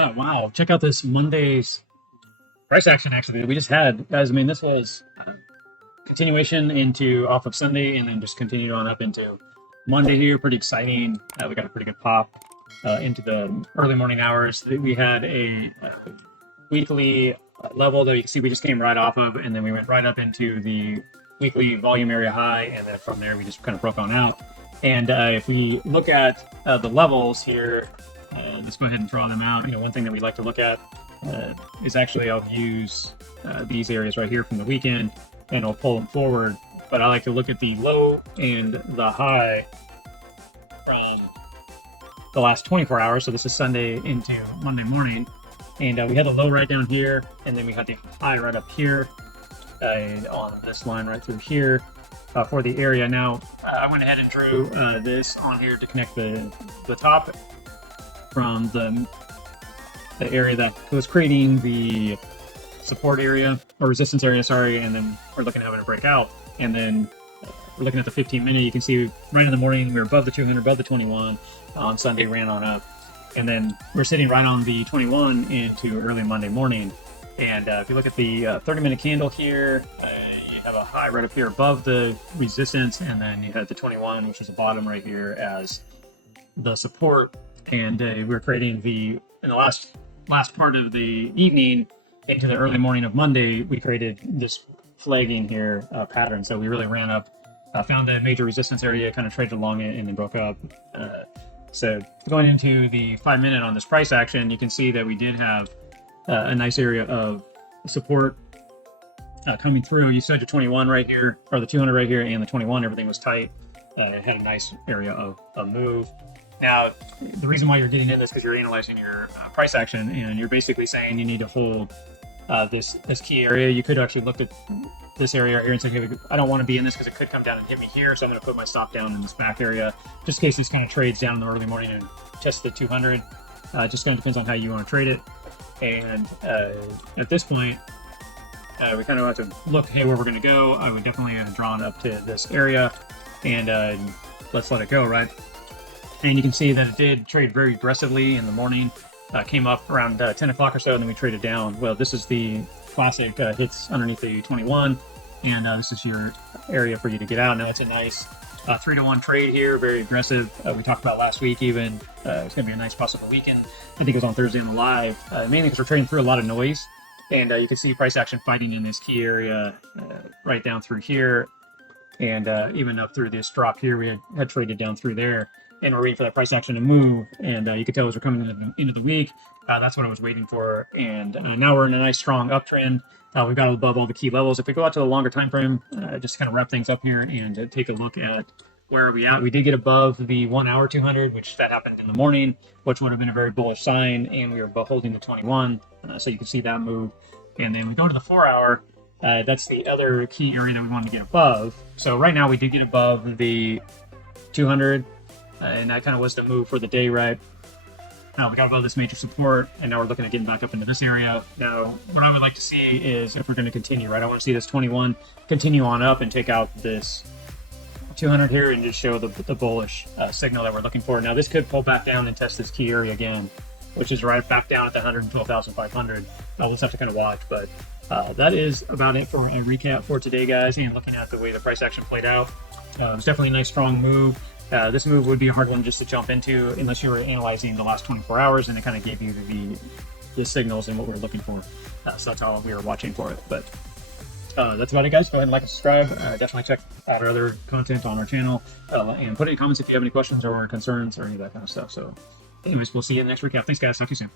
right, wow. Check out this Monday's price action actually that we just had. Guys, I mean, this was continuation into off of Sunday and then just continued on up into Monday here. Pretty exciting. We got a pretty good pop into the early morning hours. We had a weekly level that you can see we just came right off of, and then we went right up into the weekly volume area high, and then from there we just kind of broke on out. And if we look at the levels here, let's go ahead and draw them out. You know, one thing that we like to look at is actually I'll use these areas right here from the weekend, and I'll pull them forward. But I like to look at the low and the high from the last 24 hours. So this is Sunday into Monday morning. And we had a low right down here, and then we had the high right up here on this line right through here for the area. Now, I went ahead and drew this on here to connect the top from the area that was creating the support area, or resistance area, sorry, and then we're looking at having a breakout. And then we're looking at the 15-minute. You can see right in the morning, we were above the 200, above the 21. On Sunday, ran on up. And then we're sitting right on the 21 into early Monday morning. And if you look at the 30-minute candle here, you have a high right up here above the resistance, and then you had the 21, which is the bottom right here, as the support. And we're creating in the last part of the evening into the early morning of Monday, we created this flagging here pattern. So we really ran up, found a major resistance area, kind of traded along it, and then broke up. So going into the 5-minute on this price action, you can see that we did have a nice area of support coming through. You said your 21 right here, or the 200 right here, and the 21, everything was tight. It had a nice area of move. Now, the reason why you're getting in this is because you're analyzing your price action, and you're basically saying you need to hold this key area. You could actually look at this area right here and say, hey, I don't want to be in this because it could come down and hit me here, so I'm going to put my stop down in this back area, just in case this kind of trades down in the early morning and test the 200. Just kind of depends on how you want to trade it. And at this point, we kind of have to look, hey, where we're going to go. I would definitely have drawn up to this area, and let's let it go, right? And you can see that it did trade very aggressively in the morning. Came up around 10 o'clock or so, and then we traded down. Well, this is the classic hits underneath the 21, and this is your area for you to get out. Now, it's a nice 3-to-1 trade here, very aggressive. We talked about last week even. It's going to be a nice possible weekend. I think it was on Thursday on the live, mainly because we're trading through a lot of noise. And you can see price action fighting in this key area right down through here, and even up through this drop here. We had traded down through there. And we're waiting for that price action to move, and you could tell as we're coming into the week, that's what I was waiting for. And now we're in a nice strong uptrend. We've got above all the key levels. If we go out to the longer time frame, just to kind of wrap things up here and take a look at where are we at. We did get above the 1 hour 200, which that happened in the morning, which would have been a very bullish sign, and we were holding the 21, so you can see that move. And then we go to the 4 hour. That's the other key area that we wanted to get above. So right now we did get above the 200. And that kind of was the move for the day, right? Now we got above this major support, and now we're looking at getting back up into this area. Now, what I would like to see is if we're going to continue, right? I want to see this 21 continue on up and take out this 200 here and just show the bullish signal that we're looking for. Now, this could pull back down and test this key area again, which is right back down at the 112,500. We'll just have to kind of watch, but that is about it for a recap for today, guys, and looking at the way the price action played out. It was definitely a nice, strong move. This move would be a hard one just to jump into unless you were analyzing the last 24 hours, and it kind of gave you the signals and what we were looking for. So that's all we were watching for it. But that's about it, guys. Go ahead and like and subscribe. Definitely check out our other content on our channel, and put any comments if you have any questions or concerns or any of that kind of stuff. So anyways, we'll see you in the next recap. Thanks, guys. Talk to you soon.